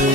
Good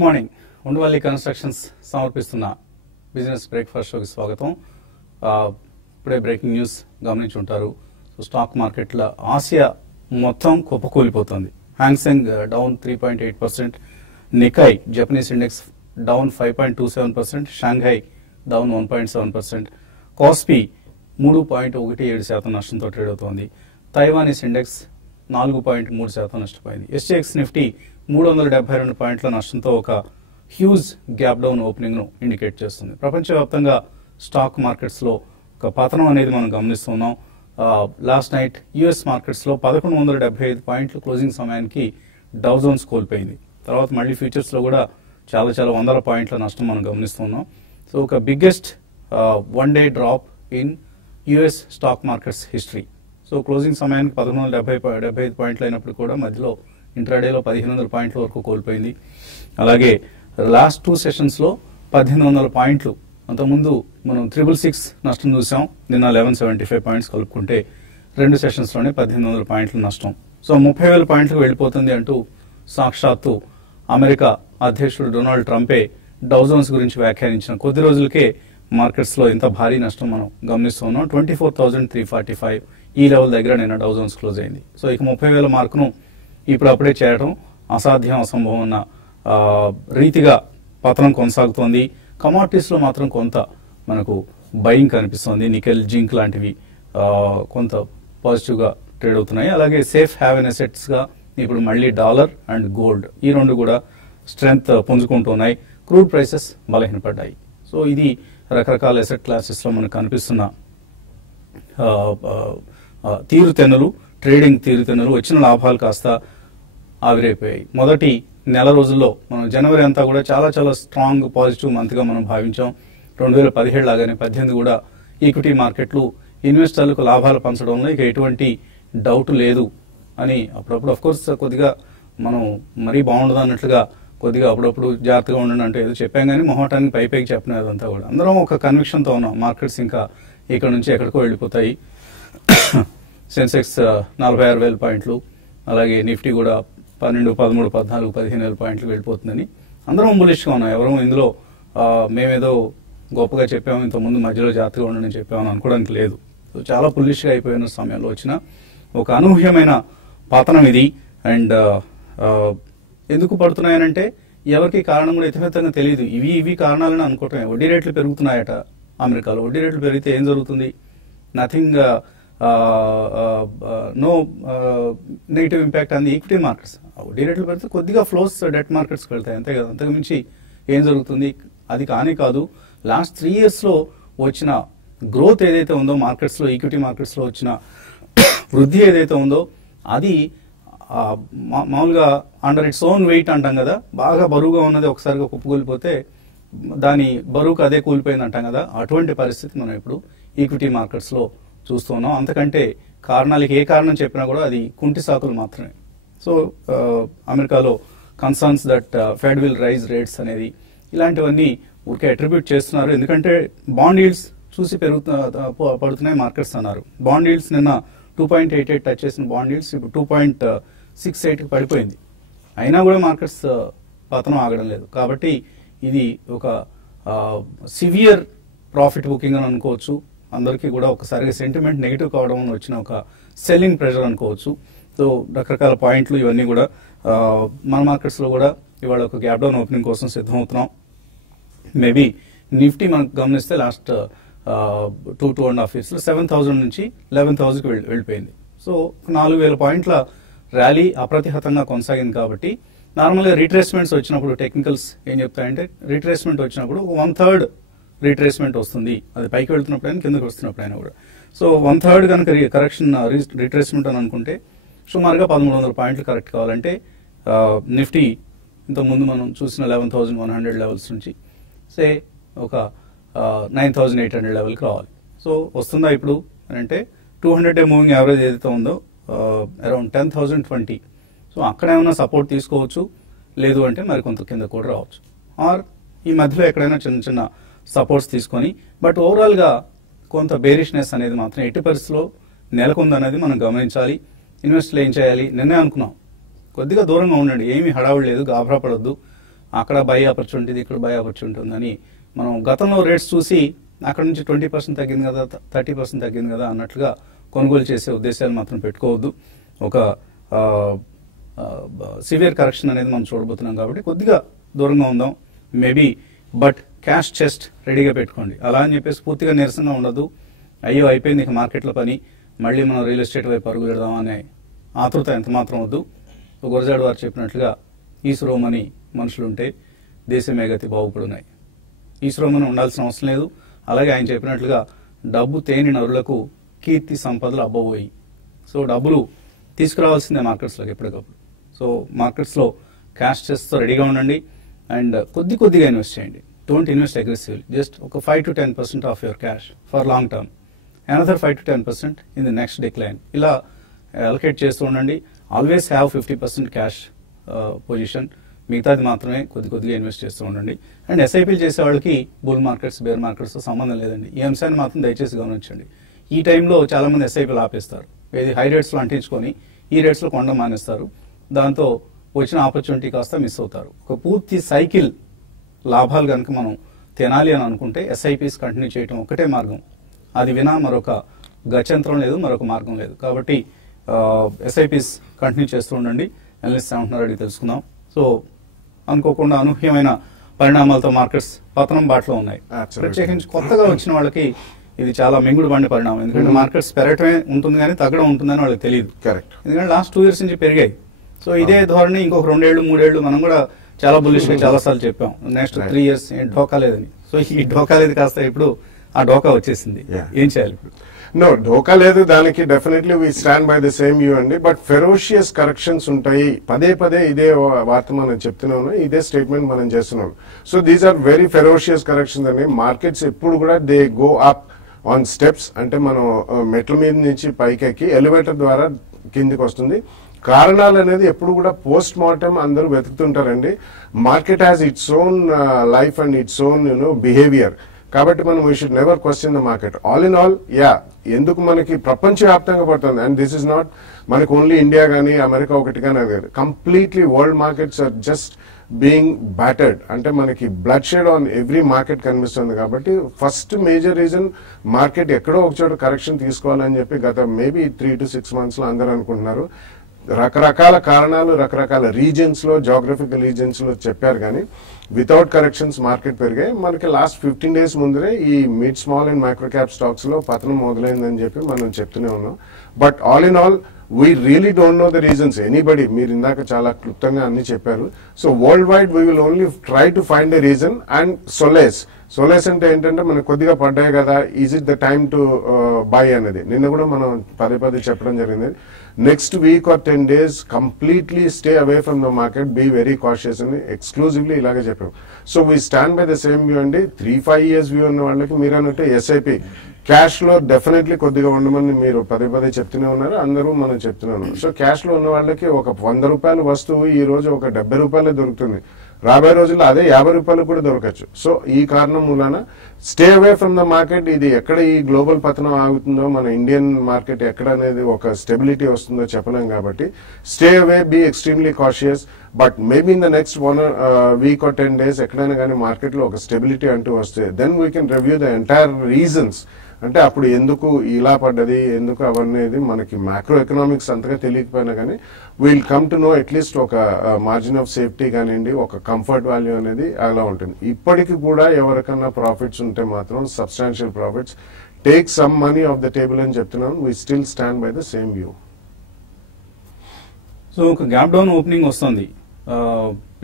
morning. Undavalli constructions సమర్పిస్తున్న business breakfast షోకి స్వాగతం. ఇప్పుడే బ్రేకింగ్ న్యూస్ గమనించి ఉంటారు. సో స్టాక్ మార్కెట్ల ఆసియా మొత్తం కుప్పకూలిపోతుంది. Hang Seng down 3.8%, Nikkei Japanese index down 5.27%, Shanghai down 1.7%, Kospi 3.17% నష్టంతో ట్రేడ్ అవుతోంది. తైవానీస్ ఇండెక్స్ 4.3% నష్టపోయింది. ఎస్టీఎక్స్ నిఫ్టీ 372 పాయింట్ల నష్టంతో ఒక హ్యూజ్ గ్యాప్ డౌన్ ఓపెనింగ్ ను ఇండికేట్ చేస్తుంది. ప్రపంచవ్యాప్తంగా స్టాక్ మార్కెట్స్ లో ఒక పతనం అనేది మనం గమనిస్తున్నాం. లాస్ట్ నైట్ యుఎస్ మార్కెట్స్ లో 1175 పాయింట్లు క్లోజింగ్ సమయానికి డౌ జోన్స్ కోల్పోయింది. తర్వాత మళ్ళీ ఫ్యూచర్స్ లో కూడా చాలా చాలా వందల పాయింట్ల నష్టం మనం గమనిస్తున్నాం. సో ఒక biggest one day drop in US stock markets history. So closing సమయానికి 1175 పాయింట్లు అయినప్పుడు కూడా మధ్యలో ఇంట్రాడేలో 1500 పాయింట్ల వరకు కోల్పోయింది. అలాగే లాస్ట్ 2 సెషన్స్ లో 1800 పాయింట్లు. అంతకుముందు మనం 666 నష్టం చూసాం. నిన్న 1175 పాయింట్స్ కలుపుకుంటే 2 సెషన్స్ లోనే 1800 పాయింట్ల నష్టం. సో 30,000 పాయింట్లకు వెళ్ళిపోతుంది అంటూ సాక్షాత్తు అమెరికా అధ్యక్షుడు డొనాల్డ్ ట్రంపే డౌ జోన్స్ గురించి వ్యాఖ్యానించిన కొద్ది రోజులకే మార్కెట్స్ లో ఇంత భారీ నష్టం మనం గమనిస్తున్నాం. 24,345 ఈ లెవెల్ దగ్గర నిన్న డౌ జోన్స్ క్లోజ్ అయింది. సో ఇక 30,000 మార్కును ఇప్పుడు అప్పుడే చేయడం అసాధ్యం, అసంభవం అన్న రీతిగా పతనం కొనసాగుతోంది. కమాడిటీస్ లో మాత్రం కొంత మనకు బయింగ్ కనిపిస్తోంది. నికెల్, జింక్ లాంటివి కొంత పాజిటివ్ గా ట్రేడ్ అవుతున్నాయి. అలాగే సేఫ్ హ్యావెన్ అసెట్స్ గా ఇప్పుడు మళ్ళీ డాలర్ అండ్ గోల్డ్ ఈ రెండు కూడా స్ట్రెంగ్త్ పుంజుకుంటున్నాయి. క్రూడ్ ప్రైసెస్ బలహీనపడ్డాయి. సో ఇది రకరకాల అసెట్ క్లాసెస్ లో మనకు కనిపిస్తున్న తీరుతెన్నులు, ట్రేడింగ్ తీరుతెన్నులు. వచ్చిన లాభాలు కాస్త ఆవిరైపోయాయి. మొదటి నెల రోజుల్లో మనం జనవరి అంతా కూడా చాలా చాలా స్ట్రాంగ్ పాజిటివ్ మంత్ గా మనం భావించాం. 2017 లాగానే 18 కూడా ఈక్విటీ మార్కెట్లు ఇన్వెస్టర్లకు లాభాలు పంచడంలో ఇక ఎటువంటి డౌట్ లేదు అని అప్పుడప్పుడు అఫ్ కోర్స్ కొద్దిగా మనం మరీ బాగుండదు అన్నట్లుగా కొద్దిగా అప్పుడప్పుడు జాగ్రత్తగా ఉండండి అంటే ఏదో చెప్పాం కానీ మొహటానికి పైపైకి చెప్పిన అదంతా కూడా అందరం ఒక కన్విక్షన్ తో ఉన్నాం. మార్కెట్స్ ఇంకా ఇక్కడ నుంచి ఎక్కడికో వెళ్ళిపోతాయి. సెన్సెక్స్ 46,000 పాయింట్లు, అలాగే నిఫ్టీ కూడా 12, 13, 14, 15,000 పాయింట్లు వెళ్ళిపోతుందని అందరం బులిష్ గా ఉన్నాం. ఎవరూ ఇందులో మేమేదో గొప్పగా చెప్పాము, ఇంతకుముందు మధ్యలో జాగ్రత్తగా ఉండని చెప్పామని అనుకోవడానికి లేదు. చాలా బులిష్ గా అయిపోయిన సమయంలో వచ్చిన ఒక అనూహ్యమైన పతనం ఇది. అండ్ ఎందుకు పడుతున్నాయనంటే ఎవరికి కారణం కూడా యథార్థంగా తెలియదు. ఇవి కారణాలని అనుకోవటమే. వడ్డీ రేట్లు పెరుగుతున్నాయట అమెరికాలో. వడ్డీ రేట్లు పెరిగితే ఏం జరుగుతుంది? Nothing, no negative impact on the equity markets. వడ్డీ రేట్లు పెడితే కొద్దిగా ఫ్లోస్ డెట్ మార్కెట్స్కి వెళ్తాయి, అంతే కదా. అంతకు మించి ఏం జరుగుతుంది? అది కానీ కాదు. లాస్ట్ 3 years లో వచ్చిన గ్రోత్ ఏదైతే ఉందో మార్కెట్స్ లో, ఈక్విటీ మార్కెట్స్ లో వచ్చిన వృద్ధి ఏదైతే ఉందో అది మామూలుగా అండర్ ఇట్స్ ఓన్ వెయిట్ అంటాం కదా. బాగా బరువుగా ఉన్నది ఒకసారిగా కుప్పకూలిపోతే దాని బరువుకు అదే కూలిపోయింది అంటాం కదా. అటువంటి పరిస్థితి మనం ఇప్పుడు ఈక్విటీ మార్కెట్స్ లో చూస్తున్నాం. అంతకంటే కారణాలకి ఏ కారణం చెప్పినా కూడా అది కుంటి సాకులు మాత్రమే. సో అమెరికాలో concerns that Fed will raise rates అనేది ఇలాంటివన్నీ ఊరికే అట్రిబ్యూట్ చేస్తున్నారు. ఎందుకంటే బాండ్ ఈల్డ్స్ చూసి పడుతున్నాయి మార్కెట్స్ అన్నారు. బాండ్ ఈల్డ్స్ నిన్న 2.88 టచ్ చేసిన బాండ్ ఈల్డ్స్ ఇప్పుడు 2.68 పడిపోయింది. అయినా కూడా మార్కెట్స్ పతనం ఆగడం లేదు. కాబట్టి ఇది ఒక సివియర్ ప్రాఫిట్ బుకింగ్ అని అనుకోవచ్చు. అందరికీ కూడా ఒకసారిగా సెంటిమెంట్ నెగిటివ్ కావడం వచ్చిన ఒక సెల్లింగ్ ప్రెషర్ అనుకోవచ్చు. సో రకరకాల పాయింట్లు ఇవన్నీ కూడా మన మార్కెట్స్ లో కూడా ఇవాళ ఒక గ్యాప్ డౌన్ ఓపెనింగ్ కోసం సిద్ధమవుతున్నాం. మేబీ నిఫ్టీ మనకు గమనిస్తే లాస్ట్ 2.5 years లో 7,000 నుంచి 11,000కి వెళ్ళిపోయింది. సో 4,000 పాయింట్ల ర్యాలీ అప్రతిహతంగా కొనసాగింది. కాబట్టి నార్మల్గా రీట్రేస్మెంట్స్ వచ్చినప్పుడు టెక్నికల్స్ ఏం చెప్తాయంటే రీట్రేస్మెంట్ వచ్చినప్పుడు 1/3 రీట్రేస్మెంట్ వస్తుంది, అది పైకి వెళ్తున్నప్పుడైనా కిందకి వస్తున్నప్పుడైనా కూడా. సో 1/3 కనుక కరెక్షన్ రీట్రేస్మెంట్ అని అనుకుంటే సుమారుగా 1300 పాయింట్లు కరెక్ట్ కావాలంటే నిఫ్టీ ఇంతకుముందు మనం చూసిన 11,100 లెవెల్స్ నుంచి సే ఒక 9,800 లెవెల్కి రావాలి. సో వస్తుందా ఇప్పుడు అని అంటే 200-డే మూవింగ్ యావరేజ్ ఏదైతే ఉందో అరౌండ్ 10,020. సో అక్కడ ఏమైనా సపోర్ట్ తీసుకోవచ్చు, లేదు అంటే మరి కొంత కింద కూడా రావచ్చు, ఆర్ ఈ మధ్యలో ఎక్కడైనా చిన్న చిన్న సపోర్ట్స్ తీసుకొని. బట్ ఓవరాల్గా కొంత బేరిష్నెస్ అనేది మాత్రం ఎట్టి పరిస్థితిలో నెలకొందనేది మనం గమనించాలి. ఇన్వెస్టర్లు ఏం చేయాలి, నిన్నే అనుకున్నాం కొద్దిగా దూరంగా ఉండండి, ఏమీ హడావుడి లేదు, గాబరా పడొద్దు, అక్కడ బై ఆపర్చునిటీ ఇక్కడ బై ఆపర్చునిటీ ఉందని. మనం గతంలో రేట్స్ చూసి అక్కడ నుంచి 20% తగ్గింది కదా, 30% తగ్గింది కదా అన్నట్లుగా కొనుగోలు చేసే ఉద్దేశాలు మాత్రం పెట్టుకోవద్దు. ఒక సివియర్ కరెక్షన్ అనేది మనం చూడబోతున్నాం కాబట్టి కొద్దిగా దూరంగా ఉందాం మేబీ. బట్ క్యాష్ చెస్ట్ రెడీగా పెట్టుకోండి. అలా అని చెప్పేసి పూర్తిగా నీరసంగా ఉండదు, అయ్యో అయిపోయింది ఇక మార్కెట్లో పని, మళ్ళీ మనం రియల్ ఎస్టేట్ వైపు పరుగు పెడదాం అనే ఆతృత ఎంత మాత్రం వద్దు. గురజాడు వారు చెప్పినట్లుగా ఈశ్వరోమని మనుషులుంటే దేశమే గతి బాగుపడున్నాయి. ఈశ్వరోమని ఉండాల్సిన అవసరం లేదు. అలాగే ఆయన చెప్పినట్లుగా డబ్బు తేని నరులకు కీర్తి సంపదలు అబ్బబోయి. సో డబ్బులు తీసుకురావాల్సిందే మార్కెట్స్లోకి ఎప్పటికప్పుడు. సో మార్కెట్స్లో క్యాష్ చేస్తూ రెడీగా ఉండండి అండ్ కొద్దిగా ఇన్వెస్ట్ చేయండి. డోంట్ ఇన్వెస్ట్ అగ్రెసివ్లీ, జస్ట్ ఒక 5-10% of your cash for long term, another 5-10% in the next decline. ఇలా అలొకేట్ చేస్తూ ఉండండి. ఆల్వేస్ హ్యావ్ 50% క్యాష్ పొజిషన్, మిగతాది మాత్రమే కొద్దిగా ఇన్వెస్ట్ చేస్తూ ఉండండి. అండ్ ఎస్ఐపీలు చేసే వాళ్ళకి బుల్ మార్కెట్స్ బేర్ మార్కెట్స్ సంబంధం లేదండి. ఈ అంశాన్ని మాత్రం దయచేసి గమనించండి. ఈ టైంలో చాలా మంది ఎస్ఐపీలు ఆపేస్తారు, ఇది హై రేట్స్లో అంటించుకొని ఈ రేట్స్లో కొండ మానేస్తారు, దాంతో వచ్చిన ఆపర్చునిటీ కాస్త మిస్ అవుతారు. ఒక పూర్తి సైకిల్ లాభాలు కనుక మనం తినాలి అని అనుకుంటే ఎస్ఐపీస్ కంటిన్యూ చేయడం ఒకటే మార్గం, అది వినా మరొక గత్యంతరం లేదు, మరొక మార్గం లేదు. కాబట్టి ఎస్ఐపీస్ కంటిన్యూ చేస్తూ ఉండండి. అనలిస్ట్ ఏమంటున్నారు అడిగి తెలుసుకుందాం. సో అనుకోకుండా అనూహ్యమైన పరిణామాలతో మార్కెట్స్ పతనం బాటలో ఉన్నాయి. ప్రత్యేకించి కొత్తగా వచ్చిన వాళ్ళకి ఇది చాలా మింగుడు బండి పరిణామం, ఎందుకంటే మార్కెట్స్ పెరగటమే ఉంటుంది కానీ తగ్గడం ఉంటుందని వాళ్ళకి తెలియదు. కరెక్ట్, ఎందుకంటే లాస్ట్ 2 years నుంచి పెరిగాయి. సో ఇదే ధోరణి ఇంకొక 2 ఏళ్ళు 3 ఏళ్ళు మనం కూడా చాలా బుల్లిష్ గా చాలా సార్లు చెప్పాం, నెక్స్ట్ 3 years ఏం ఢోకా లేదని. సో ఈ ఢోకా లేదు కాస్త ఇప్పుడు ఆ ఢోకా వచ్చేసింది, ఏం చేయాలి ఇప్పుడు? నో ఢోకా లేదు, దానికి definitely we stand by the same view అండి. బట్ ఫెరోషియస్ కరెక్షన్స్ ఉంటాయి, పదే ఇదే వార్త మనం చెప్తూనే ఉన్నాం, ఇదే స్టేట్మెంట్ మనం చేస్తున్నాం. So these are very ferocious corrections అండి. మార్కెట్స్ ఎప్పుడు కూడా they go up on steps, అంటే మనం మెట్ల మీద నుంచి పైకెక్కి ఎలివేటర్ ద్వారా కిందికి వస్తుంది. కారణాలు అనేది ఎప్పుడు కూడా పోస్ట్ మార్టం అందరూ వెతుకుతుంటారండి. Market has its own life and its own behaviour. కాబట్టి మనం we should never question the market. All in all ఎందుకు మనకి ప్రపంచవ్యాప్తంగా పడుతుంది, అండ్ దిస్ ఇస్ నాట్ మనకు ఓన్లీ ఇండియా కానీ అమెరికా ఒకటి కానీ అది completely world markets are just being battered, అంటే మనకి bloodshed on every market కనిపిస్తుంది. కాబట్టి ఫస్ట్ మేజర్ రీజన్ మార్కెట్ ఎక్కడో ఒక చోట కరెక్షన్ తీసుకోవాలని చెప్పి గత మేబీ 3 to 6 months లో అందరూ అనుకుంటున్నారు. రకరకాల కారణాలు రకరకాల రీజన్స్ లో, జాగ్రఫికల్ రీజన్స్ లో చెప్పారు, కానీ వితౌట్ కరెక్షన్స్ మార్కెట్ పెరిగాయి. మనకి లాస్ట్ 15 days ముందరే ఈ mid small and micro cap stocks లో పతనం మొదలైందని చెప్పి మనం చెప్తూనే ఉన్నాం. But all in all we really don't know the reasons anybody. మీరు ఇందాక చాలా క్లుప్తంగా అన్ని చెప్పారు. So world wide we will only try to find a reason and solace అంటే ఏంటంటే మనకు కొద్దిగా పడ్డాయి కదా, is it the time to buy అనేది నిన్న కూడా మనం పదే చెప్పడం జరిగింది. Next week or 10 days completely stay away from the market, be very cautious అని ఎక్స్క్లూజివ్లీ ఇలాగే చెప్పాం. So we stand by the same view అండి. 3-5 years వ్యూ ఉన్న వాళ్ళకి మీరు అన్నట్టు ఎస్ఐపి క్యాష్ లో డెఫినెట్లీ కొద్దిగా ఉండమని మీరు పదే చెప్తూనే ఉన్నారు, అందరూ మనం చెప్తూనే ఉన్నాం. సో క్యాష్ లో ఉన్న వాళ్ళకి ఒక 100 రూపాయల వస్తువు ఈ రోజు ఒక 70 రూపాయలే దొరుకుతుంది, రాబోయే రోజుల్లో అదే 50 రూపాయలు కూడా దొరకచ్చు. సో ఈ కారణం మూలాన stay away from the market. ఇది ఎక్కడ ఈ గ్లోబల్ పతనం ఆగుతుందో, మన ఇండియన్ మార్కెట్ ఎక్కడ అనేది ఒక స్టెబిలిటీ వస్తుందో చెప్పలేం. కాబట్టి stay away, be extremely cautious. But maybe in the next 1 week or 10 days ఎక్కడైనా కానీ మార్కెట్ లో ఒక స్టెబిలిటీ అంటూ వస్తే then we can review the entire reasons. అంటే అప్పుడు ఎందుకు ఇలా పడ్డది, ఎందుకు అవన్నీ మనకి మ్యాక్రో ఎకనామిక్స్ అంతగా తెలియకపోయినా కానీ we'll come to know at least ఒక మార్జిన్ ఆఫ్ సేఫ్టీ కానివ్వండి, ఒక కంఫర్ట్ వాల్యూ అనేది అలా ఉంటుంది. ఇప్పటికి కూడా ఎవరికన్నా ప్రాఫిట్స్ ఉంటే మాత్రం substantial profits, take some money of the table అని చెప్తున్నాను. We still stand by the same view. So ఒక గ్యాప్ డౌన్ ఓపెనింగ్ వస్తుంది,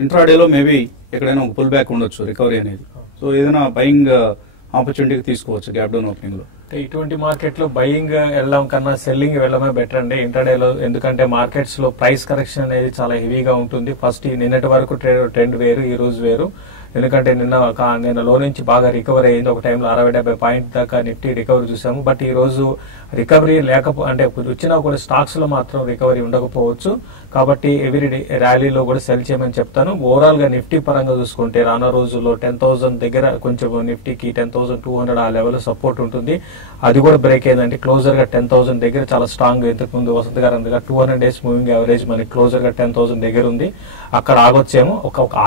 ఇంట్రాడేలో మేబీ ఎక్కడైనా ఒక పుల్ బ్యాక్ ఉండొచ్చు, రికవరీ అనేది. సో ఏదైనా బయింగ్ ఆపర్చునిటీకి తీసుకోవచ్చు గ్యాప్ డౌన్ ఓపెనింగ్ లో. ఇటువంటి మార్కెట్ లో బయింగ్ వెళ్ళడం కన్నా సెల్లింగ్ వెళ్ళడమే బెటర్ అండి ఇంటర్డేలో. ఎందుకంటే మార్కెట్స్ లో ప్రైస్ కరెక్షన్ అనేది చాలా హెవీగా ఉంటుంది. ఫస్ట్ నిన్నటి వరకు ట్రెండ్ వేరు, ఈ రోజు వేరు. ఎందుకంటే నిన్న లో నుంచి బాగా రికవరీ అయింది. ఒక టైంలో 60-70 పాయింట్ దాకా నిఫ్టీ రికవరీ చూసాము. బట్ ఈ రోజు రికవరీ అంటే వచ్చినా కూడా స్టాక్స్ లో మాత్రం రికవరీ ఉండకపోవచ్చు. కాబట్టి ఎవ్రీ ర్యాలీలో కూడా సెల్ చేయమని చెప్తాను. ఓవరాల్ గా నిఫ్టీ పరంగా చూసుకుంటే రానున్న రోజుల్లో 10,000 దగ్గర కొంచెం నిఫ్టీకి 10,200 ఆ లెవెల్ సపోర్ట్ ఉంటుంది. అది కూడా బ్రేక్ అయిందంటే క్లోజర్ గా 10,000 దగ్గర చాలా స్ట్రాంగ్. ఇంతకు ముందు వసంత్ గారు అందుగా 200 డేస్ మూవింగ్ యావరేజ్ మనకి క్లోజర్ గా 10,000 దగ్గర ఉంది. అక్కడ ఆగొచ్చేమో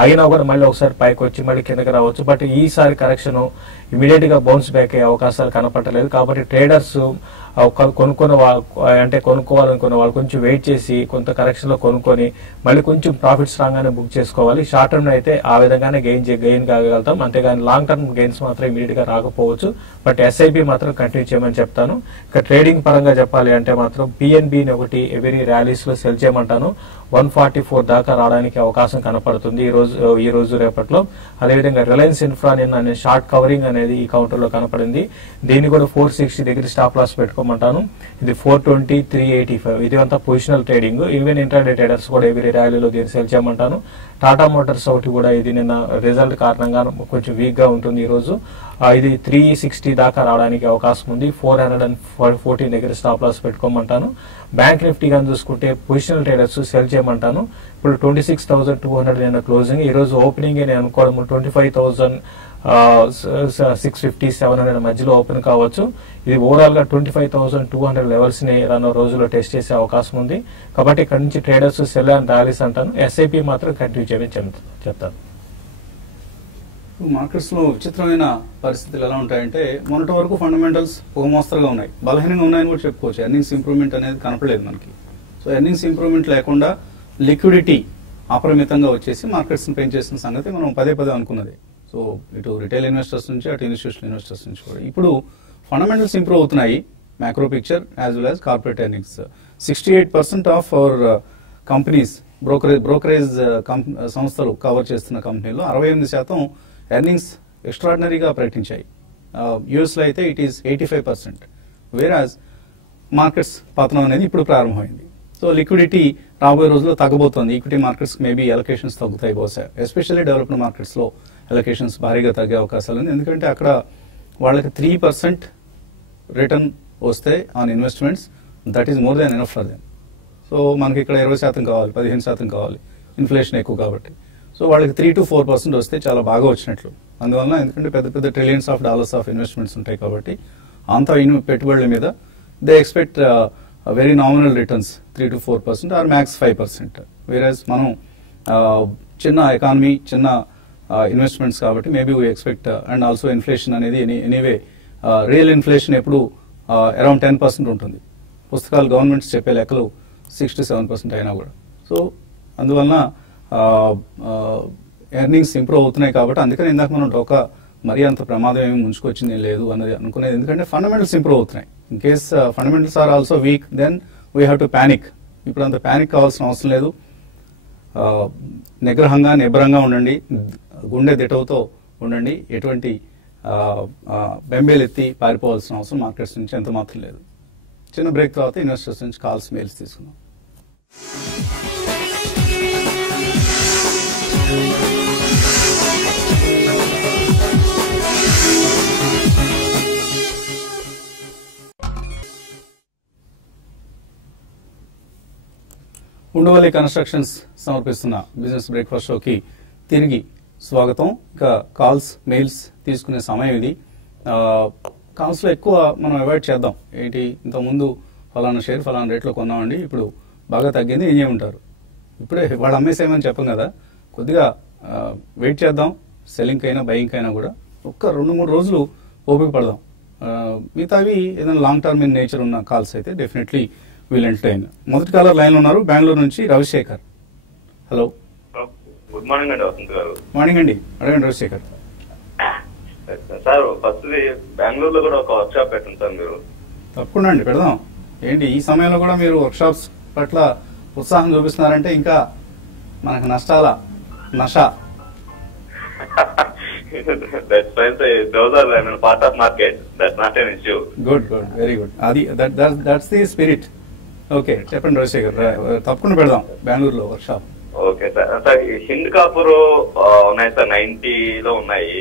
ఆగినా కూడా మళ్ళీ ఒకసారి పైకి వచ్చి మళ్ళీ కిందకి రావచ్చు. బట్ ఈసారి కరెక్షన్ ఇమీడియట్ గా బౌన్స్ బ్యాక్ అయ్యే అవకాశాలు కనపడలేదు. కాబట్టి ట్రేడర్స్ కొనుక్కోవాలనుకున్న వాళ్ళు కొంచెం వెయిట్ చేసి కొంత కరెక్షన్ లో కొనుక్కొని మళ్ళీ కొంచెం ప్రాఫిట్ స్ట్రాంగ్ గానే బుక్ చేసుకోవాలి. షార్ట్ టర్మ్ అయితే ఆ విధంగానే గెయిన్ కాగలుగుతాం. అంతేగాని లాంగ్ టర్మ్ గెయిన్స్ మాత్రం ఇమీడియట్ గా రాకపోవచ్చు. బట్ ఎస్ఐపి మాత్రం కంటిన్యూ చేయమని చెప్తాను. ఇక ట్రేడింగ్ పరంగా చెప్పాలి అంటే మాత్రం పిఎన్బిని ఒకటి ఎవరీ ర్యాలీస్ లో సెల్ చేయమంటాను. 144 దాకా రావడానికి అవకాశం కనపడుతుంది ఈ రోజు రేపట్లో. అదేవిధంగా రిలయన్స్ ఇన్ఫ్రా నిన్న షార్ట్ కవరింగ్ అనేది ఈ కౌంటర్ లో కనపడింది. దీన్ని కూడా 460 దగ్గర స్టాప్ లాస్ పెట్టుకోమంటాను. ఇది 420, 385 ఇది అంతా positional trading. Even intraday traders కూడా ఎవరీ ర్యాలీలో దీన్ని సెల్ చేయమంటాను. టాటా మోటార్స్ ఒకటి కూడా ఇది నిన్న రిజల్ట్ కారణంగా కొంచెం వీక్ గా ఉంటుంది ఈ రోజు. ఇది 360 దాకా రావడానికి అవకాశం ఉంది. 414 దగ్గర స్టాప్ లాస్ పెట్టుకోమంటాను. బ్యాంక్ నిఫ్టీ కానీ చూసుకుంటే పొజిషనల్ ట్రేడర్స్ సెల్ చేయమంటాను. ఇప్పుడు 26,200 నేను క్లోజింగ్. ఈ రోజు ఓపెనింగ్ నేను అనుకోవడం 25,650, 700 మధ్యలో ఓపెన్ కావచ్చు. ఇది ఓవరాల్ గా 25,200 లెవెల్స్ ని రానున్న రోజుల్లో టెస్ట్ చేసే అవకాశం ఉంది. కాబట్టి ఇక్కడ నుంచి ట్రేడర్స్ సెల్ అండ్ ర్యాలీస్ అంటాను. ఎస్ఐపి మాత్రం కంటిన్యూ చేయమని చెప్తాను. మార్కెట్స్ లో విచిత్రమైన పరిస్థితులు ఎలా ఉంటాయంటే మొన్నటి వరకు ఫండమెంటల్స్ మోస్తరుగా ఉన్నాయి, బలహీనంగా ఉన్నాయని కూడా చెప్పుకోవచ్చు. ఎర్నింగ్స్ ఇంప్రూవ్మెంట్ అనేది కనపడలేదు మనకి. సో ఎర్నింగ్స్ ఇంప్రూవ్మెంట్ లేకుండా లిక్విడిటీ అపరిమితంగా వచ్చేసి మార్కెట్స్ ని పెంచేసిన సంగతి మనం పదే అనుకున్నది. సో ఇటు రిటైల్ ఇన్వెస్టర్స్ నుంచి అటు ఇన్స్టిట్యూషనల్ ఇన్వెస్టర్స్ నుంచి కూడా ఇప్పుడు ఫండమెంటల్స్ ఇంప్రూవ్ అవుతున్నాయి. Macro picture as well as corporate earnings. 68% of our companies brokerage సంస్థలు కవర్ చేస్తున్న కంపెనీలో 68% ఎర్నింగ్స్ ఎక్స్ట్రాడినరీగా ప్రకటించాయి. యుఎస్ లో అయితే ఇట్ ఈస్ 85%. వేరాజ్ మార్కెట్స్ పతనం అనేది ఇప్పుడు ప్రారంభమైంది. సో లిక్విడిటీ రాబోయే రోజుల్లో తగ్గబోతోంది. ఈక్విటీ మార్కెట్స్ మేబీ అలొకేషన్స్ తగ్గుతాయి బహుశా. ఎస్పెషల్లీ డెవలప్డ్ మార్కెట్స్ లో అలొకేషన్స్ భారీగా తగ్గే అవకాశాలు ఉంది. ఎందుకంటే అక్కడ వాళ్ళకి 3% రిటర్న్ వస్తే on investments, that is more than enough for them. So మనకి ఇక్కడ 20% కావాలి, 15% కావాలి, ఇన్ఫ్లేషన్ ఎక్కువ కాబట్టి. సో వాళ్ళకి 3 to 4% వస్తే చాలా బాగా వచ్చినట్లు. అందువల్ల ఎందుకంటే పెద్ద trillions of dollars of investments ఉంటాయి కాబట్టి అంత పెట్టుబడుల మీద they expect very nominal returns 3 to 4% or max 5%. వేరేజ్ మనం చిన్న ఎకానమీ, చిన్న ఇన్వెస్ట్మెంట్స్ కాబట్టి maybe we expect. And also inflation అనేది ఎనీవే రియల్ ఇన్ఫ్లేషన్ ఎప్పుడు అరౌండ్ 10% ఉంటుంది. పుస్తకాలు గవర్నమెంట్స్ చెప్పే లెక్కలు 6 to 7% అయినా కూడా. సో అందువలన ఎర్నింగ్స్ ఇంప్రూవ్ అవుతున్నాయి కాబట్టి అందుకని ఇందాక మనం డోకా మరీ అంత ప్రమాదం ఏమి ముంచుకొచ్చింది లేదు అన్నది అనుకునేది. ఎందుకంటే ఫండమెంటల్స్ ఇంప్రూవ్ అవుతున్నాయి. In case fundamentals are also weak then we have to panic. ఇప్పుడు అంత ప్యానిక్ కావాల్సిన అవసరం లేదు. నిగ్రహంగా నిబ్రంగా ఉండండి, గుండె దిటవుతో ఉండండి. ఎటువంటి బెంబేలెత్తి పారిపోవాల్సిన అవసరం మార్కెట్స్ నుంచి ఎంత మాత్రం లేదు. చిన్న బ్రేక్ తర్వాత ఇన్వెస్టర్స్ నుంచి కాల్స్, మెయిల్స్ తీసుకున్నాం. ఉండవల్లి కన్స్ట్రక్షన్స్ సమర్పిస్తున్న బిజినెస్ బ్రేక్ఫాస్ట్ షోకి తిరిగి స్వాగతం. ఇక కాల్స్, మెయిల్స్ తీసుకునే సమయం ఇది. కాల్స్ లో ఎక్కువ మనం అవాయిడ్ చేద్దాం. ఏంటి, ఇంతకుముందు ఫలానా షేర్ ఫలానా రేట్లో కొన్నామండి, ఇప్పుడు బాగా తగ్గింది, ఏం చేయమంటారు? ఇప్పుడే వాళ్ళు అమ్మేసేయమని చెప్పం కదా, కొద్దిగా వెయిట్ చేద్దాం. సెల్లింగ్ అయినా బయింగ్ అయినా కూడా ఒక్క 2-3 రోజులు ఓపిక పడదాం. మిగతావి ఏదైనా లాంగ్ టర్మ్ ఇన్ నేచర్ ఉన్న కాల్స్ అయితే డెఫినెట్లీ విల్ ఎంటర్టైన్. మొదటి కాలర్ లైన్ లో ఉన్నారు, బెంగళూరు నుంచి రవిశేఖర్. హలో, గుడ్ మార్నింగ్ అండి వసంత్ గారు. మార్నింగ్ అండి, అడగండి రవిశేఖర్. సార్ ఫస్ట్ బెంగళూరులో కూడా ఒక వర్క్ షాప్ పెట్టండి సార్ మీరు. తప్పకుండా అండి, పెడదాం. ఏంటి ఈ సమయంలో కూడా మీరు వర్క్ షాప్స్ పట్ల ఉత్సాహం చూపిస్తున్నారంటే ఇంకా మనకు నష్టాల నష. That's why those are part of market. That's not an issue. Good very good. అది దట్స్ ది స్పిరిట్. ఓకే చెప్పండి రాజశేఖర్, తప్పకుండా పెడదాం బెంగళూరులో workshop. Okay sir. Sir Hind copper ఉన్నాయి సార్, 90 లో ఉన్నాయి.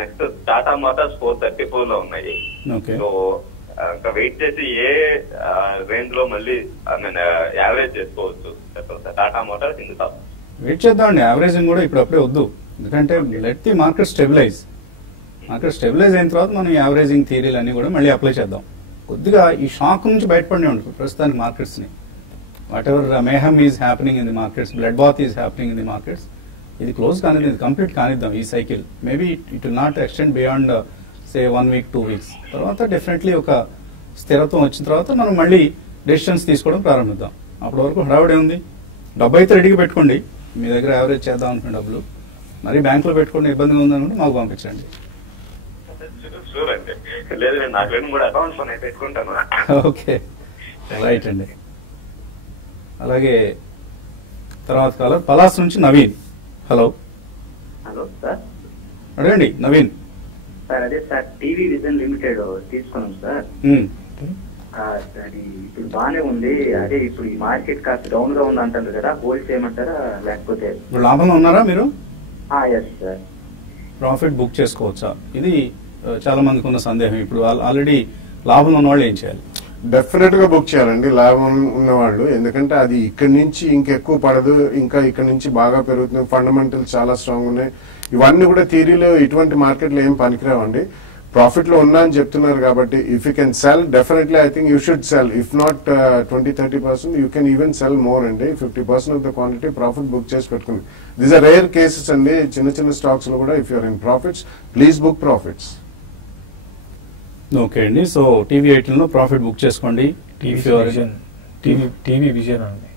నెక్స్ట్ టాటా మోటార్స్ 434 లో ఉన్నాయి. ఓకే. సో ఇంకా వెయిట్ చేసి ఏ రేంజ్ లో మళ్ళీ యావరేజ్ చేసుకోవచ్చు టాటా మోటార్స్, హింద్ కాపూర్? వెయిట్ చేద్దామండి. యావరేజింగ్ కూడా ఇప్పుడు అప్పుడే వద్దు, ఎందుకంటే let the market stabilise. Market stabilise అయిన తర్వాత మనం యావరేజింగ్ థియరీలు అన్ని కూడా మళ్ళీ అప్లై చేద్దాం. కొద్దిగా ఈ షాక్ నుంచి బయటపడి ఉంటుంది ప్రస్తుతానికి మార్కెట్స్ ని. Whatever mayhem is happening in the markets, bloodbath is happening in the markets, ఇది క్లోజ్ కానిది, ఇది కంప్లీట్ కానిద్దాం ఈ cycle. Maybe it will not extend beyond say 1 week 2 weeks. తర్వాత డెఫినెట్లీ ఒక స్థిరత్వం వచ్చిన తర్వాత మనం మళ్ళీ డెసిషన్స్ తీసుకోవడం ప్రారంభిద్దాం. అప్పటి వరకు హడావుడే ఉంది. డబ్బు అయితే రెడీగా పెట్టుకోండి. మీ దగ్గర యావరేజ్ చేద్దాం అనుకున్న డబ్బులు మరి బ్యాంకులో పెట్టుకోండి, ఇబ్బందిగా ఉందనుకుంటే మాకు పంపించండి. షూర్ అండి. లేదు నేను నాకు కూడా అకౌంట్స్ ఉన్నాయి, పెట్టుకుంటాను. ఓకే రైట్ అండి. అలాగే తర్వాత కాలర్ పలాస్ నుంచి నవీన్. హలో. Hello sir. అడగండి నవీన్. సార్ అదే సార్ టీవీ విజన్ లిమిటెడ్ తీసుకున్నాం సార్. అది ఇప్పుడు బానే ఉంది. అదే ఇప్పుడు ఈ మార్కెట్ కాస్త డౌన్ గా ఉంది అంటారు కదా, హోల్డ్ చేయమంటారా లేకపోతే? ఇప్పుడు లాభంలో ఉన్నారా మీరు? Yes sir. ప్రాఫిట్ బుక్ చేసుకోవచ్చా? ఇది చాలా మందికి ఉన్న సందేహం. ఇప్పుడు ఆల్రెడీ లాభంలో ఉన్న వాళ్ళు ఏం చేయాలి? డెఫినెట్ గా బుక్ చేయాలండి లాభం ఉన్నవాళ్ళు. ఎందుకంటే అది ఇక్కడి నుంచి ఇంకెక్కువ పడదు, ఇంకా ఇక్కడ నుంచి బాగా పెరుగుతుంది, ఫండమెంటల్స్ చాలా స్ట్రాంగ్ ఉన్నాయి. ఇవన్నీ కూడా థియరీలో ఇటువంటి మార్కెట్లో ఏం పనికిరావండి. ప్రాఫిట్ లో ఉన్నా అని చెప్తున్నారు కాబట్టి if you can sell, definitely I think you should cell. If not 20-30%, you can even cell more అండి. 50% of the quantity profit book చేసి పెట్టుకుంది. దీస్ ఆర్ రేర్ కేసెస్ అండి. చిన్న చిన్న స్టాక్స్ లో కూడా if you're in profits, please book profits. Okay అండి. So TV 18 లో ప్రాఫిట్ బుక్ చేసుకోండి. టీవీ విజన్ అండి.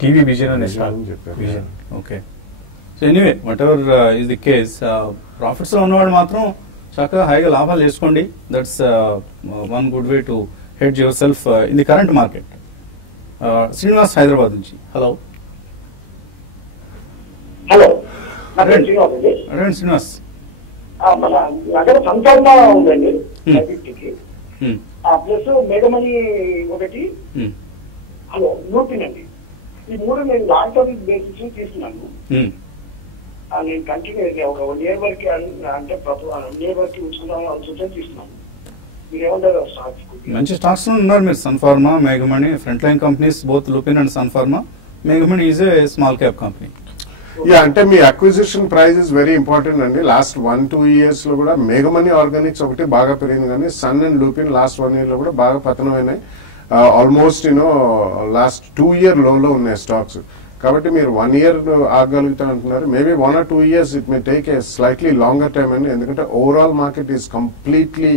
టీవీ విజన్ అనే vision. Okay. So anyway whatever is the case, profits లో ఉన్నవాడు మాత్రం చక్కగా హాయిగా లాభాలు చేసుకోండి. That's one good way to hedge yourself in the current market. Srinivas Hyderabad నుంచి. హలో. హలో. అడగండి శ్రీనివాస్. మన దగ్గర సంతర్మా ఉందండి 50కి, ప్లస్ మేఘమణి ఒకటి, హలో నూపిన్ అండి. ఈ మూడు నేను లాంగ్ టర్మ్ బేసిస్ తీసుకున్నాను. నేను కంటిన్యూ ఒక 1 year వరకు అంటే 1 year వరకు ఉంచుకున్నాను అనుకుంటే తీసుకున్నాను. మీరు ఏమంటారు స్టాక్స్? మంచి స్టాక్స్ ఉన్నారు మీరు. Sun Pharma, మేఘమణి, front line companies both Lupin and Sun Pharma. మేఘమణి is a small cap company. అంటే మీ acquisition price is very important అండి. లాస్ట్ 1-2 years లో కూడా మేఘమణి ఆర్గానిక్స్ ఒకటి బాగా పెరిగింది, కానీ Sun and Lupin last 1 year లో కూడా బాగా పతనమైనాయి. ఆల్మోస్ట్ లాస్ట్ 2 year లోలో ఉన్నాయి స్టాక్స్. కాబట్టి మీరు 1 year ఆగగలుగుతారు అంటున్నారు. Maybe 1 or 2 years it may take a slightly longer time అండి. ఎందుకంటే overall market is completely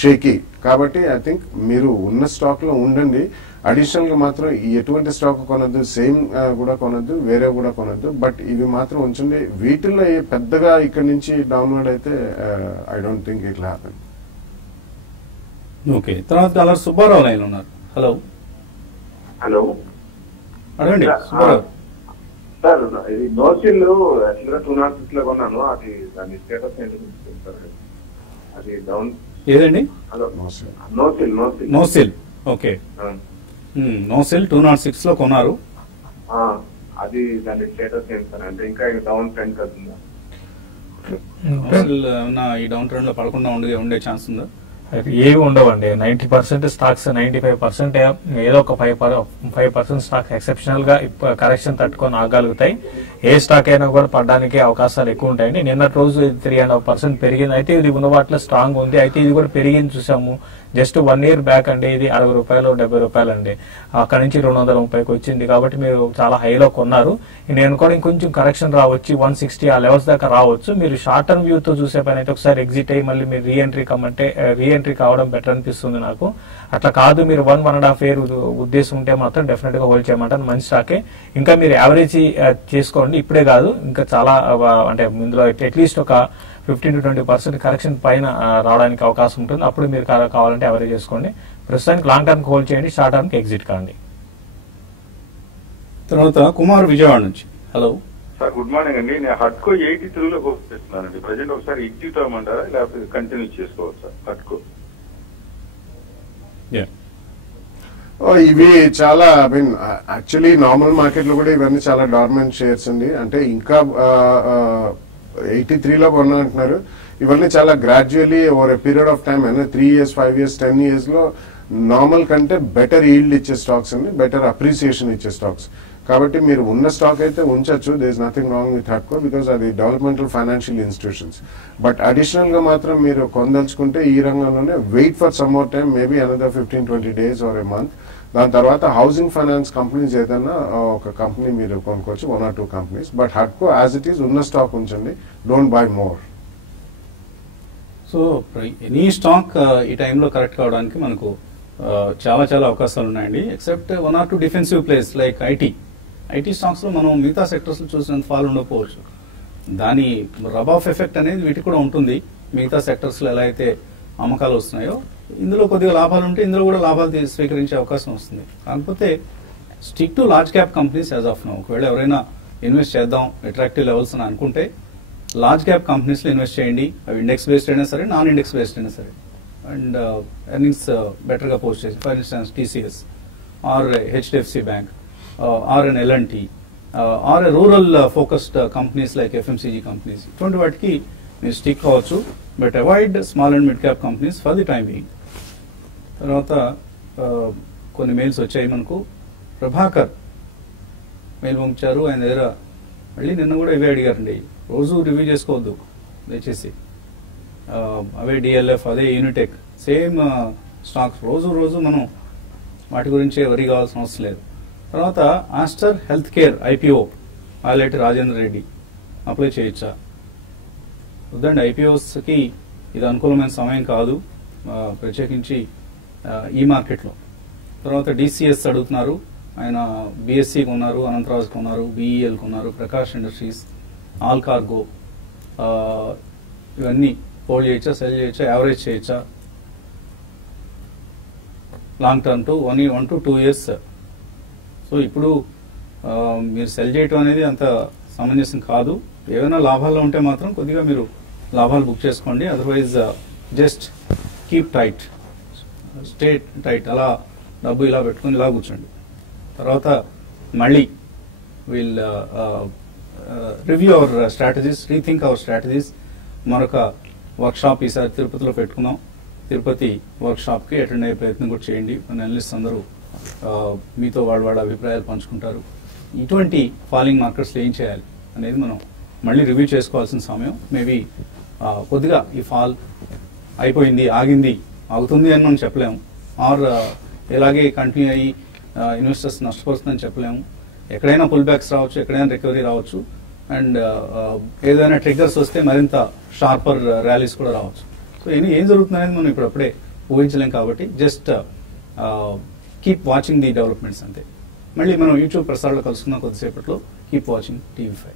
shaky. కాబట్టి ఐ థింక్ మీరు ఉన్న స్టాక్ లో ఉండండి. అడిషనల్ గా మాత్రం ఎటువంటి స్టాక్ కొనద్దు, సేమ్ కూడా కొనద్దు, వేరే కూడా కొనద్దు. బట్ ఇవి మాత్రం ఉంచండి. వీటిల్లో పెద్దగా ఇక్కడ నుంచి డౌన్వర్డ్ అయితే I don't think it will happen. Okay. తర్వాత కాలర్ సుబ్బారావు లైన్ ఉన్నారు. హలో. హలో. అడగండి సుబ్బారావు. సార్ ఇది నోసిల్ యాక్చువల్గా 206 లో కొన్నాను. అది దాని స్టేటస్ ఏంటి? అది డౌన్ ఏదండి? హలో. నోసిల్. నోసిల్. ఓకే. నోసిల్ 206 లో కొన్నారు. అది దాని స్టేటస్ ఏంటి సార్? అంటే ఇంకా డౌన్ ట్రెండ్ అవుతుందా? నోసిల్ ఈ డౌన్ ట్రెండ్ లో పడకుండా ఉండే ఛాన్స్ ఉందా? ఏవి ఉండవండి. 90% స్టాక్స్, 95% ఏదో ఒక 5% స్టాక్ ఎక్సెప్షనల్ గా కరెక్షన్ తట్టుకొని ఆగలుగుతాయి. ఏ స్టాక్ అయినా కూడా పడడానికి అవకాశాలు ఎక్కువ ఉంటాయండి. నిన్నటి రోజు 3.5% పెరిగింది. అయితే ఇది ఉన్న వాటిలో స్ట్రాంగ్ ఉంది. అయితే ఇది కూడా పెరిగింది చూసాము. జస్ట్ 1 year బ్యాక్ అండి ఇది 60 రూపాయలు 70 రూపాయలు అండి. అక్కడ నుంచి 230కి వచ్చింది. కాబట్టి మీరు చాలా హైలో కొన్నారు. నేను కూడా ఇంకొంచెం కరెక్షన్ రావచ్చు, 160 ఆ లెవెల్స్ దాకా రావచ్చు. మీరు షార్ట్ టర్మ్ వ్యూ తో చూసే పని అయితే ఒకసారి ఎగ్జిట్ అయ్యి మళ్ళీ మీరు రీఎంట్రీ కావడం బెటర్ అనిపిస్తుంది నాకు. అట్లా కాదు, మీరు 1.5 year ఉద్దేశం ఉంటే మాత్రం డెఫినెట్ గా హోల్డ్ చేయమంటారు. మంచి స్టాకే. ఇంకా మీరు యావరేజ్ చేసుకోండి. ఇప్పుడే కాదు, ఇంకా చాలా అంటే ఇందులో అట్లీస్ట్ ఒక 15-20% కరెక్షన్ పైన రావడానికి అవకాశం ఉంటుంది. అప్పుడు మీరు కావాలంటే యావరేజ్ చేసుకోండి. ప్రస్తుతానికి లాంగ్ టర్మ్ హోల్డ్ చేయండి, షార్ట్ టర్మ్ కి ఎగ్జిట్ కాండి. తర్వాత కుమార్ విజయవాడ నుంచి. హలో. సార్ గుడ్ మార్నింగ్ అండి. నేను హట్కో 83లో హోప్ చేస్తున్నానండి. ప్రజెంట్ ఒకసారి ఎగ్జిట్ అవ్వమంటారా లేకపోతే కంటిన్యూ చేసుకోవచ్చు సార్ హట్కో? ఇవి చాలా I mean actually normal market లో కూడా ఇవన్నీ చాలా డార్మెంట్ షేర్స్ అండి. అంటే ఇంకా 83లో కొన్నా అంటున్నారు. ఇవన్నీ చాలా gradually over a period of time అయినా 3 years 5 years 10 years లో నార్మల్ కంటే బెటర్ ఈల్డ్ ఇచ్చే స్టాక్స్ అండి, బెటర్ అప్రిసియేషన్ ఇచ్చే స్టాక్స్. కాబట్టి మీరు ఉన్న స్టాక్ అయితే ఉంచొచ్చు, there is nothing wrong with హట్కో బికాస్ అది developmental financial institutions. But additional గా మాత్రం మీరు కొనదలుచుకుంటే ఈ రంగంలోనే wait for some more time, maybe another 15-20 days or a month. దాని తర్వాత హౌసింగ్ ఫైనాన్స్ కంపెనీస్ ఏదైనా ఒక కంపెనీ మీరు కొనుక్కోవచ్చు, 1 or 2 companies. బట్ హట్కో యాజ్ ఇట్ ఈస్ ఉన్న స్టాక్ ఉంచండి, don't buy more. So any stock ఈ టైంలో కరెక్ట్ కావడానికి మనకు చాలా చాలా అవకాశాలు ఉన్నాయండి. Except 1 or 2 defensive place like IT stocks లో మనం మిగతా సెక్టర్స్ లో చూసినంత ఫాల్ ఉండకపోవచ్చు. దాని రబ్ ఆఫ్ ఎఫెక్ట్ అనేది వీటికి కూడా ఉంటుంది. మిగతా సెక్టర్స్ లో ఎలా అయితే అమ్మకాలు వస్తున్నాయో ఇందులో కొద్దిగా లాభాలు ఉంటే ఇందులో కూడా లాభాలు స్వీకరించే అవకాశం వస్తుంది. కాకపోతే stick to large cap companies as of now. ఒకవేళ ఎవరైనా ఇన్వెస్ట్ చేద్దాం అట్రాక్టివ్ లెవెల్స్ అని అనుకుంటే లార్జ్ క్యాప్ కంపెనీస్ లో ఇన్వెస్ట్ చేయండి. అవి ఇండెక్స్ బేస్డ్ అయినా సరే, నాన్ ఇండెక్స్ బేస్డ్ అయినా సరే, అండ్ ఎర్నింగ్స్ బెటర్ గా పోస్ట్ చేసి, for instance TCS or HDFC bank or ఎన్ L&T or rural focused companies like FMCG companies, ఇటువంటి వాటికి మీరు స్టిక్ కావచ్చు. But avoid small and mid cap companies for the time being. తర్వాత కొన్ని mails వచ్చాయి మనకు. ప్రభాకర్ మెయిల్ పంపించారు. ఆయన దగ్గర మళ్ళీ నిన్న కూడా ఇవే అడిగారండి. రోజు రివ్యూ చేసుకోవద్దు దయచేసి. అవే DLF, అదే యూనిటెక్, సేమ్ స్టాక్స్ రోజు మనం వాటి గురించే వరి కావాల్సిన అవసరం లేదు. తర్వాత Aster health care IPO Aleti Rajendra Reddy apply చేయొచ్చా? వద్దండి, IPOస్కి ఇది అనుకూలమైన సమయం కాదు, ప్రత్యేకించి ఈ మార్కెట్లో. తర్వాత DCS అడుగుతున్నారు. ఆయన BSC కొన్నారు, అనంతరాజ్ కొన్నారు, BEL కొన్నారు, ప్రకాష్ ఇండస్ట్రీస్, ఆల్ కార్గో, ఇవన్నీ హోల్డ్ చేయొచ్చా, సెల్ చేయొచ్చా, యావరేజ్ చేయొచ్చా? Long term two 1 to 2 years. So ఇప్పుడు మీరు సెల్ చేయటం అనేది అంత సమంజసం కాదు. ఏమైనా లాభాల్లో ఉంటే మాత్రం కొద్దిగా మీరు లాభాలు బుక్ చేసుకోండి. Otherwise just keep tight, stay tight. అలా డబ్బు ఇలా పెట్టుకుని ఇలా కూర్చోండి. తర్వాత మళ్ళీ will review our strategies, rethink our strategies. మరొక వర్క్షాప్ ఈసారి తిరుపతిలో పెట్టుకున్నాం. తిరుపతి వర్క్షాప్కి అటెండ్ అయ్యే ప్రయత్నం కూడా చేయండి. మన అనలిస్ట్ అందరూ మీతో వాళ్ళ అభిప్రాయాలు పంచుకుంటారు. ఇటువంటి ఫాలింగ్ మార్కెట్స్లో ఏం చేయాలి అనేది మనం మళ్ళీ రివ్యూ చేసుకోవాల్సిన సమయం. మేబీ కొద్దిగా ఈ ఫాల్ అయిపోయింది, ఆగింది, ఆగుతుంది అని మనం చెప్పలేము. ఆర్ ఇలాగే కంటిన్యూ అయ్యి ఇన్వెస్టర్స్ నష్టపోతుందని చెప్పలేము. ఎక్కడైనా పుల్ బ్యాక్స్ రావచ్చు, ఎక్కడైనా రికవరీ రావచ్చు. అండ్ ఏదైనా ట్రిగ్గర్స్ వస్తే మరింత షార్పర్ ర్యాలీస్ కూడా రావచ్చు. సో ఏం జరుగుతుంది అనేది మనం ఇప్పుడు అప్పుడే ఊహించలేం. కాబట్టి just keep watching the developments అంతే. మళ్ళీ మనం యూట్యూబ్ ప్రసారాలు కలుసుకున్న కొద్దిసేపట్లో. Keep watching TV5.